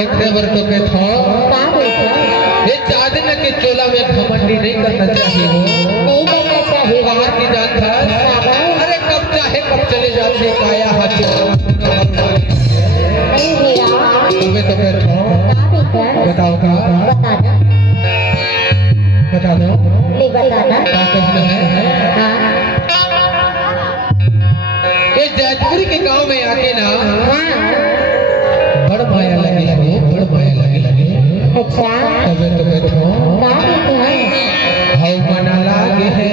एक देवर तो के था ये चादन के चोला में घमंडी नहीं करना चाहिए हो, नहीं करना चाहिए। बाहर की जान था, अरे कब चाहे कब चले जाते काया हाथ नहीं भैया तुम्हें तो मैं था बताओ का बता दो ले बताना क्या कहना है। हाँ ये जैतपुरी के गांव में आके ना हाँ बड़ माया लगी हो, बड़ माया लगी अच्छा तबे तो मैं था क्या कहते हैं हाउ मना लागे है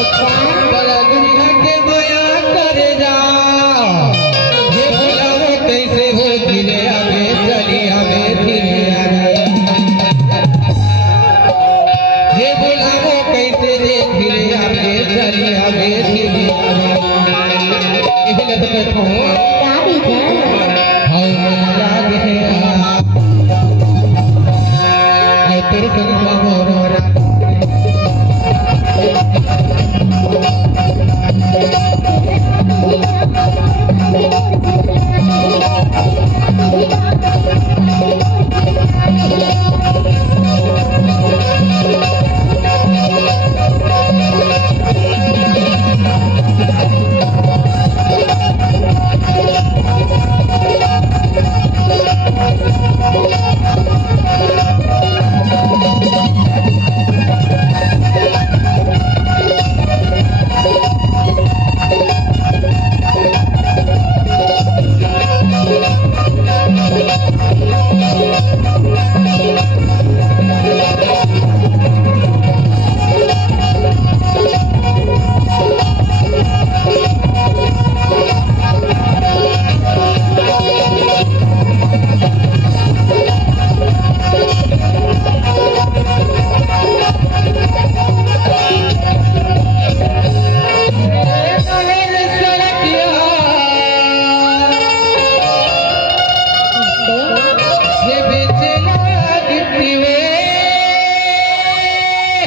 अच्छा बड़ा दुनिया के माया करे जा, ये भुला तेरे संग मोरा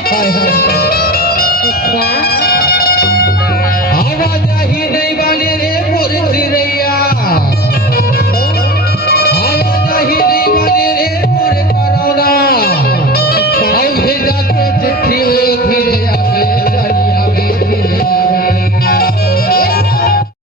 हाय हाय